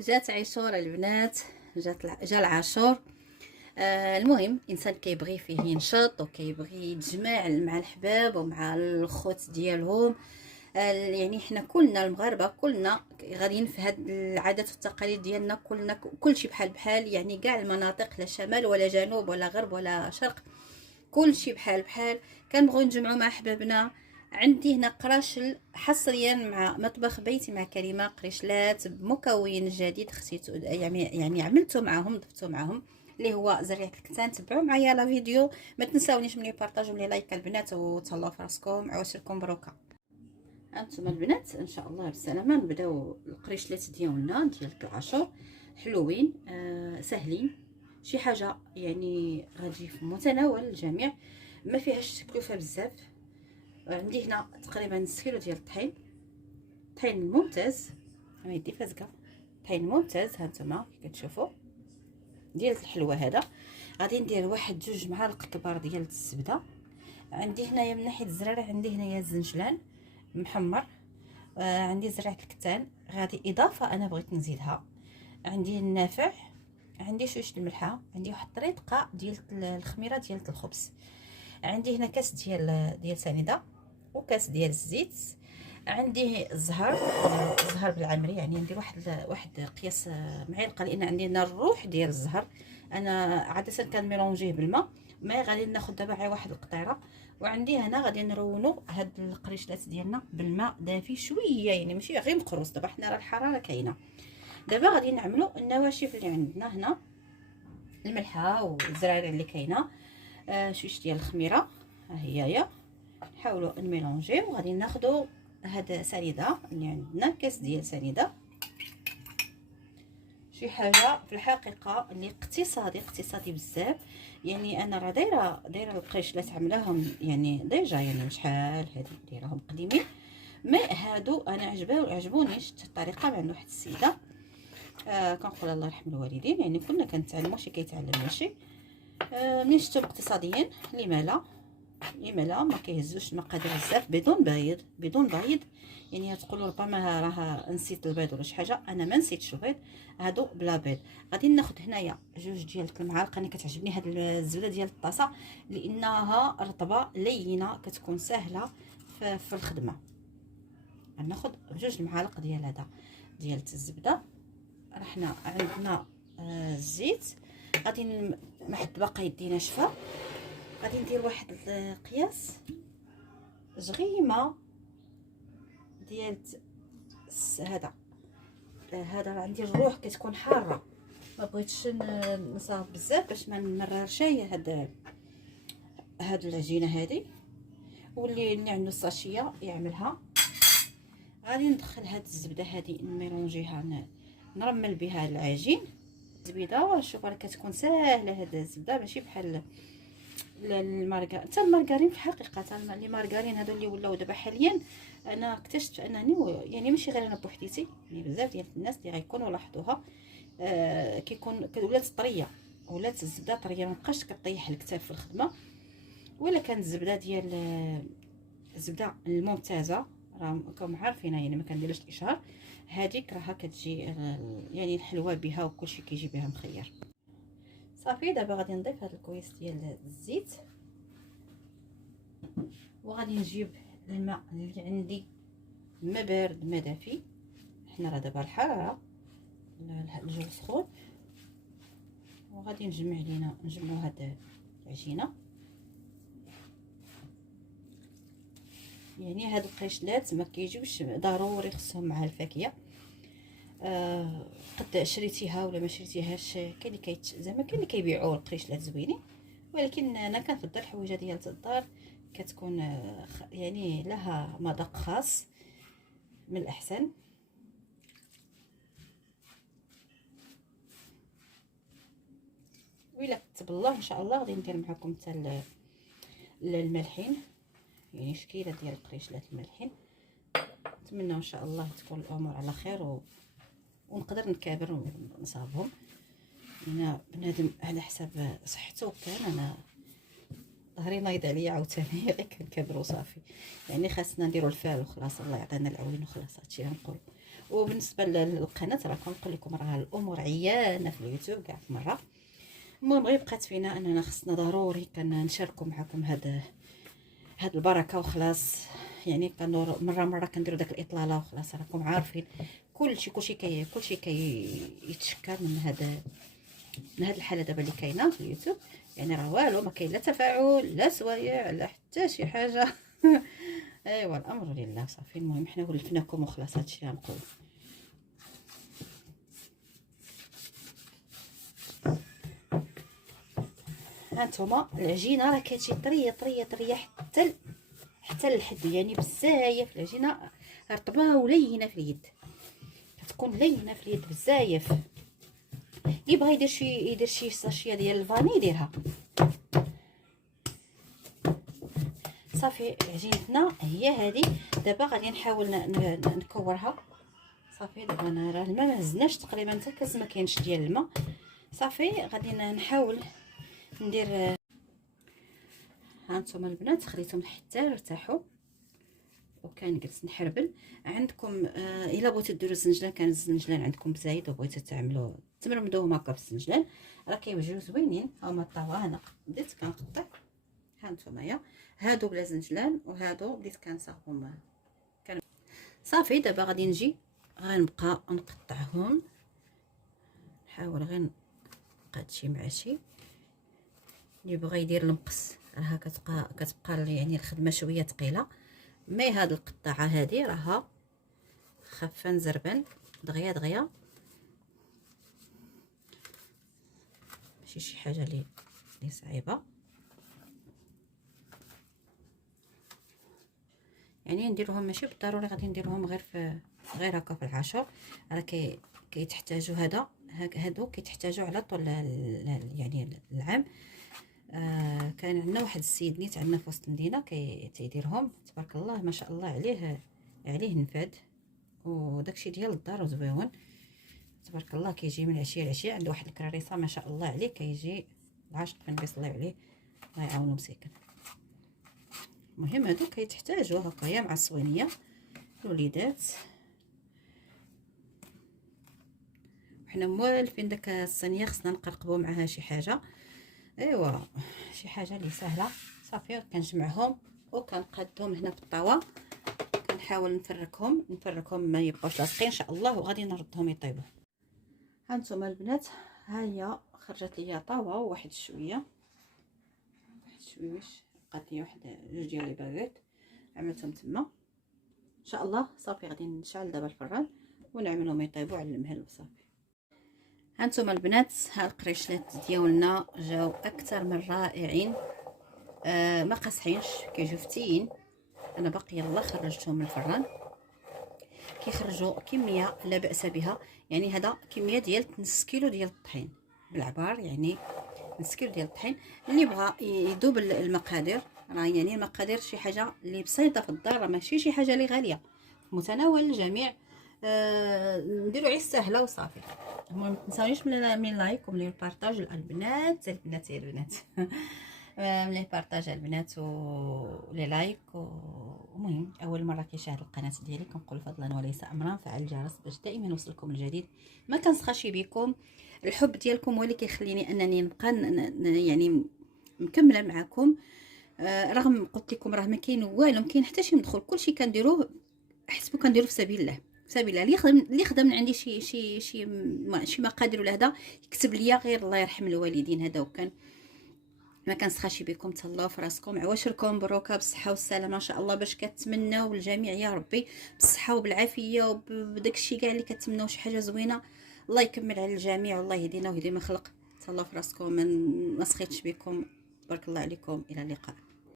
جات عاشور البنات، جا العاشور. المهم الانسان كيبغي فيه ينشط وكيبغي يتجمع مع الحباب ومع الخوت ديالهم. يعني حنا كلنا المغاربه كلنا غاديين في هاد العادات والتقاليد ديالنا، كلنا كلشي بحال يعني كاع المناطق، لا شمال ولا جنوب ولا غرب ولا شرق، كلشي بحال كنبغيو نجمعوا مع حبابنا. عندي هنا قراشل حصريا مع مطبخ بيتي مع كريمه قريشلات بمكون جديد خسيتو، يعني عملته معهم، ضفتو معهم، اللي هو زريعه الكتان. تبعوا معايا لا فيديو، ما تنساونيش من بارطاجيو من لايك البنات، وتهلاو في راسكم، عواشركم مبروكه. هانتوما البنات ان شاء الله بالسلامه. نبداو القريشلات ديالنا ديال العاشور، حلوين سهلين، شي حاجه يعني غادي في متناول الجميع، ما فيهاش تكلفه بزاف. عندي هنا تقريبا نص كيلو ديال الطحين، طحين ممتاز، ما يدي فازكه، طحين ممتاز. هانتوما كي كتشوفوا ديال الحلوه هذا. غادي ندير واحد جوج معالق كبار ديال الزبده. عندي هنايا من ناحيه الزراره، عندي هنايا الزنجلان محمر، عندي زرعه الكتان، غادي اضافه انا بغيت نزيدها، عندي النافع، عندي شويه الملحه، عندي واحد الطريقه ديال الخميره ديال الخبز، عندي هنا كاس ديال سنيده وكاس ديال الزيت، عندي الزهر بالعمري، يعني عندي واحد قياس معلقه، لان عندي هنا الروح ديال الزهر. انا عاده كنميلونجيه بالماء، ما غادي ناخذ دابا غير واحد القطيره. وعندي هنا غادي نرونو هاد القريشلات ديالنا بالماء دافي شويه، يعني ماشي غير مقروص، دابا حنا راه الحراره كاينه. دابا غادي نعملو النواشف اللي عندنا هنا، الملحه والزراري اللي كاينه، شويه ديال الخميره ها هي، نحاولوا نميلونجيو. وغادي ناخذوا هاد سنيده اللي عندنا، كاس ديال سنيده، شي حاجه في الحقيقه اللي اقتصادي بزاف. يعني انا راه دايره القريشلات عاملاهم يعني ديجا، يعني شحال هادي دايرهم قديمين. ما هادو انا عجبونيش الطريقه. مع واحد السيده كنقول الله يرحم الوالدين، يعني كنا كنتعلموا شي كيتعلم شي، ملي شفتهم اقتصاديين لما لا ما كيهزوش المقادير بزاف، بدون بيض. يعني تقولوا ربما راه نسيت البيض ولا شي حاجه، انا ما نسيتش البيض، هادو بلا بيض. غادي ناخذ هنايا جوج ديال المعالق. انا كتعجبني هاد الزبده ديال الطاسه لانها رطبه لينه، كتكون سهله في الخدمه. غناخذ جوج المعالق ديال هذا ديال الزبده. راه حنا عندنا الزيت، غادي ما حد باقا يدي ناشفه، غادي ندير واحد القياس زغيمه ديال هذا عندي الروح كتكون حاره، ما بغيتش نصاوب بزاف باش ما نمررش هاد العجينه هذه. واللي عنده الساشيه يعملها. غادي ندخل هاد الزبده هذه نميلونجيها، نرمل بها العجين. الزبيده شوف راه كتكون ساهله، هاد الزبده ماشي بحال المارغرين. حتى المارغرين في الحقيقه، حتى لي مارغرين هادو اللي ولاو دابا حاليا، انا اكتشفت انني يعني ماشي غير انا بوحديتي، يعني بزاف ديال الناس اللي غيكونوا لاحظوها، كيكون ولات طريه، ولات الزبده طريه، مابقاش كطيح الكتاف في الخدمه. ولا كانت الزبده ديال الزبده الممتازه، راكم عارفين، يعني ما كنديرش الاشهار، هذيك راها كتجي يعني الحلوه بها وكلشي كيجي بها مخير. صافي دابا غادي نضيف هذا الكويس ديال الزيت، وغادي نجيب الماء اللي عندي، ما بارد ما دافي، حنا راه دابا الحراره الجو سخون. وغادي نجمعوا هاد العجينه. يعني هاد القريشلات ما كيجيوش ضروري خصهم مع الفاكهه، قد شريتيها ولا ما شريتيهاش، كاين اللي زعما كاين اللي كيبيعوا القريشلات زوينين، ولكن انا كنفضل الحويجه ديال الدار، كتكون يعني لها مذاق خاص من الاحسن. وإلا كتب الله ان شاء الله غادي ندير معكم حتى الملحين، يعني شكيله ديال القريشلات الملحين. نتمنى ان شاء الله تكون الامور على خير ونقدر نكابر ونصاوبهم. انا بنادم على حساب صحته، كان انا ظهري نايض عليا عاوتاني غير كنكبر وصافي. يعني خاصنا نديروا الفعل وخلاص، الله يعطينا العون وخلاص، هادشي غنقول. وبالنسبه للقناه راه كنقول لكم راه الامور عيانه في اليوتيوب كاع في مره. المهم غير بقات فينا اننا خصنا ضروري كنشاركوا معكم هاد البركه وخلاص. يعني كندور مره كنديروا داك الاطلاله وخلاص. راكم عارفين كلشي كيتشكى من هاد الحاله دابا اللي كاينه في اليوتيوب. يعني راه والو ما كاين، لا تفاعل لا سوايع لا حتى شي حاجه. ايوا الامر لله صافي. المهم حنا ولفناكم وخلاص، هادشي اللي غنقول. هانتوما العجينه راه كتجي طريه طريه طريه حتى للحد، يعني بزاف العجينه رطبه ولينه في اليد، كتكون لينه في اليد بزاف. اللي بغى يدير شي ساشيه ديال الفاني يديرها. صافي عجينتنا هي هذه. دابا غادي نحاول نكورها. صافي دابا انا راه الماء ما هزناش تقريبا حتى كاس ما كاينش ديال الماء. صافي غادي نحاول ندير. هانتوما البنات خليتهم حتى ارتاحوا وكنجلس نحربل. عندكم الا بغيتو ديروا الزنجلان، كان الزنجلان عندكم زايد وبغيتو تعملوا تمرمدوهم هكا بالزنجلان، راه كيوجدوا زوينين. هما الطاوه هنا بديت كنقطع. هانتوما هادو بلا زنجلان وهادو بديت كنصاوبهم. صافي دابا غادي نجي غنبقى نقطعهم. نحاول غير نبقى هادشي مع شي. اللي بغى يدير المقص راها كتبقى يعني الخدمه شويه ثقيله. مي هاد القطاعه هادي راها خفه نزربن دغيا دغيا، ماشي شي حاجه اللي صعيبه. يعني نديروهم ماشي بالضروري غادي نديروهم غير هكا في العشر. راه كيتحتاجوا هادو كيتحتاجوا على طول يعني العام. كان عندنا واحد السيد نيت عندنا في وسط المدينه تيديرهم تبارك الله ما شاء الله عليه نفاد، وداكشي ديال الدار زويون تبارك الله. كيجي من العشيه عنده واحد الكراريصه ما شاء الله عليه، كيجي العاشق فين بيصلي عليه الله يعاونو مسكين. المهم هادو كيتحتاجوا هكايا مع الصوينيه الوليدات. وحنا موالفين داك الصينيه خصنا نقرقبوا معها شي حاجه. ايوا شي حاجه اللي سهله. صافي كنجمعهم وكنقادهم هنا في الطاوه. كنحاول نفركهم ما يبقاوش لاصقين ان شاء الله، وغادي نردهم يطيبوا. هانتوما البنات ها هي خرجت لي طاوه واحد شويه بقات لي واحد جوج ديال لي باغيت عملتهم تما ان شاء الله. صافي غادي نشعل دابا الفران ونعملهم يطيبوا على المهل وصافي. هانتوما البنات ها القريشلات ديالنا جاو اكثر من رائعين. ما قاصحينش كيجيو فتيين. انا باقي يلا خرجتهم من الفران. كيخرجوا كميه لا باس بها. يعني هذا كميه ديال نص كيلو ديال الطحين بالعبار، يعني نص كيلو ديال الطحين. اللي بغى يذوب المقادير راه يعني المقادير شي حاجه اللي بسيطه في الدار، ماشي شي حاجه اللي غاليه، متناول الجميع. نديروا غير سهله وصافي. المهم متنساونيش من لايك ومن البارطاج البنات يا البنات. من البارطاج البنات ولي لايك. المهم اول مره كيشاهد القناه ديالي كنقول فضلا وليس امرا فعل الجرس باش دائما يوصلكم الجديد. ما كنسخاش بكم، الحب ديالكم هو اللي كيخليني انني نبقى يعني مكمله معكم. رغم قلت لكم راه ما كاين والو، ما كاين حتى شي مدخل، كلشي كنديروه حسبوا كنديروا في سبيل الله. اللي خدم من عندي شي مقادير ولا هذا يكتب ليا، غير الله يرحم الوالدين. هذا وكان ما كنسخاش بكم. تهلاو في راسكم، عواشركم بروكه بالصحه والسلامه ما شاء الله، باش كتمناو للجميع يا ربي بالصحه وبالعافيه وبداك الشيء كاع اللي كتمناو شي حاجه زوينه. الله يكمل على الجميع والله يهدينا ويهدي ما خلق. تهلاو في راسكم، ما سخيتش بكم. بارك الله عليكم، الى اللقاء.